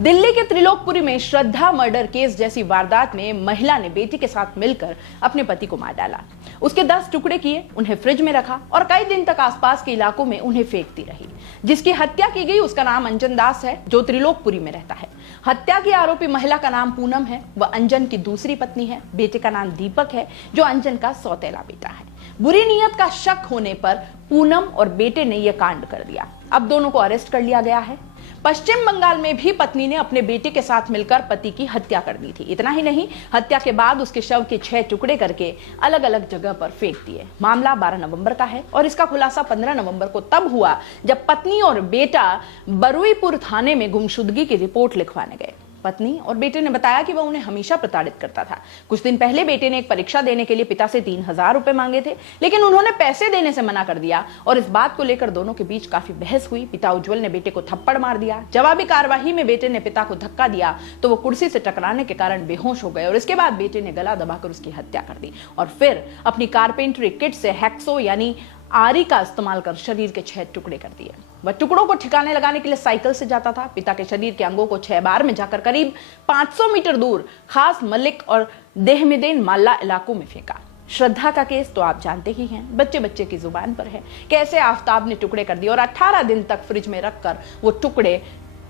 दिल्ली के त्रिलोकपुरी में श्रद्धा murder case जैसी वारदात में महिला ने बेटी के साथ मिलकर अपने पति को मार डाला। उसके 10 टुकड़े किए, उन्हें फ्रिज में रखा और कई दिन तक आसपास के इलाकों में उन्हें फेंकती रही। जिसकी हत्या की गई उसका नाम अंजन दास है, जो त्रिलोकपुरी में रहता है। हत्या की आरोपी महिला का नाम पूनम है, वह अंजन की दूसरी पत्नी है। बेटे का नाम दीपक है, जो अंजन का सौतेला बेटा है। बुरी नीयत का शक होने पर पूनम और बेटे ने यह कांड कर दिया। अब दोनों को अरेस्ट कर लिया गया है। पश्चिम बंगाल में भी पत्नी ने अपने बेटे के साथ मिलकर पति की हत्या कर दी थी। इतना ही नहीं, हत्या के बाद उसके शव के 6 टुकड़े करके अलग अलग जगह पर फेंक दिए। मामला 12 नवंबर का है और इसका खुलासा 15 नवंबर को तब हुआ जब पत्नी और बेटा बरुईपुर थाने में गुमशुदगी की रिपोर्ट लिखवाने गए। पत्नी और बेटे ने बताया कि वह उन्हें हमेशा प्रताड़ित करता था। कुछ दिन पहले बेटे ने एक परीक्षा देने के लिए पिता से 3000 रुपए मांगे थे, लेकिन उन्होंने पैसे देने से मना कर दिया और इस बात को लेकर दोनों के बीच काफी बहस हुई। पिता उज्जवल ने बेटे को थप्पड़ मार दिया। जवाबी कार्यवाही में बेटे ने पिता को धक्का दिया तो वो कुर्सी से टकराने के कारण बेहोश हो गए और इसके बाद बेटे ने गला दबाकर उसकी हत्या कर दी और फिर अपनी कारपेंटरी किट से हैक्सो यानी आरी का इस्तेमाल कर शरीर के 6 टुकड़े कर दिए। वह टुकड़ों को ठिकाने लगाने के लिए साइकिल से जाता था। पिता के शरीर के अंगों को 6 बार में जाकर करीब 500 मीटर दूर खास मलिक और देहमिदेन माल्ला इलाकों में फेंका। श्रद्धा का केस तो आप जानते ही हैं, बच्चे बच्चे की जुबान पर है। कैसे आफताब ने टुकड़े कर दिए और 18 दिन तक फ्रिज में रखकर वो टुकड़े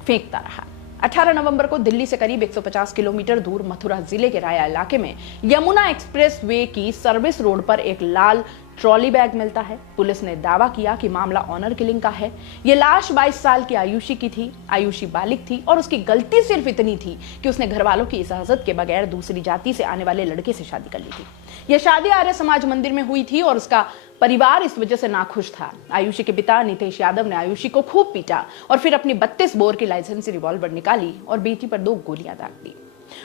फेंकता रहा। 18 नवंबर को दिल्ली से करीब 150 किलोमीटर दूर मथुरा जिले के राया इलाके में यमुना एक्सप्रेस वे की सर्विस रोड पर एक लाल ट्रॉली बैग मिलता है। पुलिस ने दावा किया कि मामला ऑनर किलिंग का है। यह लाश 22 साल की आयुषी की थी। आयुषी बालिग थी और उसकी गलती सिर्फ इतनी थी कि उसने घर वालों की इजाजत के बगैर दूसरी जाति से आने वाले लड़के से शादी कर ली थी। यह शादी आर्य समाज मंदिर में हुई थी और उसका परिवार इस वजह से नाखुश था। आयुषी के पिता नितेश यादव ने आयुषी को खूब पीटा और फिर अपनी 32 बोर की लाइसेंसी रिवॉल्वर निकाली और बेटी पर 2 गोलियां दाग दी।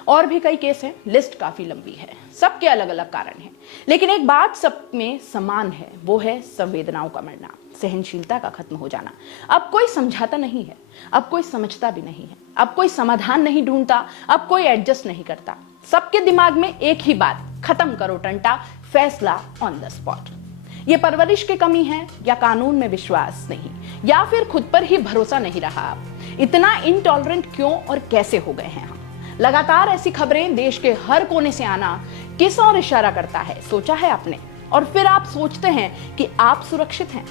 और भी कई केस हैं, लिस्ट काफी लंबी है, सबके अलग अलग कारण हैं, लेकिन एक बात सब में समान है, वो है संवेदनाओं का मरना, सहनशीलता का खत्म हो जाना। अब कोई समझाता नहीं है, अब कोई समझता भी नहीं है, अब कोई समाधान नहीं ढूंढता, अब कोई एडजस्ट नहीं करता। सबके दिमाग में एक ही बात, खत्म करो टंटा, फैसला ऑन द स्पॉट। ये परवरिश की कमी है या कानून में विश्वास नहीं या फिर खुद पर ही भरोसा नहीं रहा। इतना इनटॉलरेंट क्यों और कैसे हो गए हैं हम? लगातार ऐसी खबरें देश के हर कोने से आना किस और इशारा करता है? सोचा है आपने? और फिर आप सोचते हैं कि आप सुरक्षित हैं।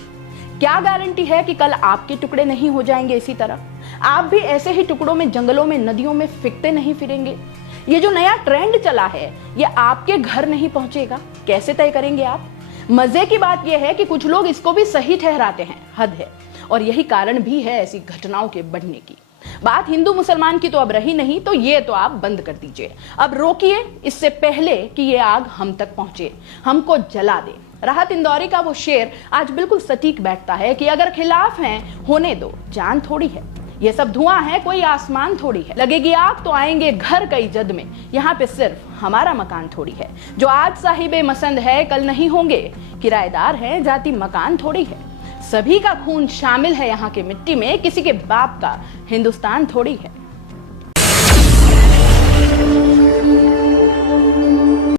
क्या गारंटी है कि कल आपके टुकड़े नहीं हो जाएंगे इसी तरह? आप भी ऐसे ही टुकड़ों में, जंगलों में, नदियों में फिकते नहीं फिरेंगे? ये जो नया ट्रेंड चला है, ये आपके घर नहीं पहुंचेगा। कैसे तय करेंगे आप? मजे की बात यह है कि कुछ लोग इसको भी सही ठहराते हैं। हद है। और यही कारण भी है ऐसी घटनाओं के बढ़ने की। बात हिंदू मुसलमान की तो अब रही नहीं, तो ये तो आप बंद कर दीजिए। अब रोकिए इससे पहले कि ये आग हम तक पहुंचे, हमको जला दे। राहत इंदौरी का वो शेर आज बिल्कुल सटीक बैठता है कि अगर खिलाफ हैं, होने दो, जान थोड़ी है। ये सब धुआं है, कोई आसमान थोड़ी है। लगेगी आग तो आएंगे घर कई जद में, यहाँ पे सिर्फ हमारा मकान थोड़ी है। जो आज साहिबे मसंद है, कल नहीं होंगे। किराएदार है, जाति मकान थोड़ी है। सभी का खून शामिल है यहाँ के मिट्टी में, किसी के बाप का हिंदुस्तान थोड़ी है।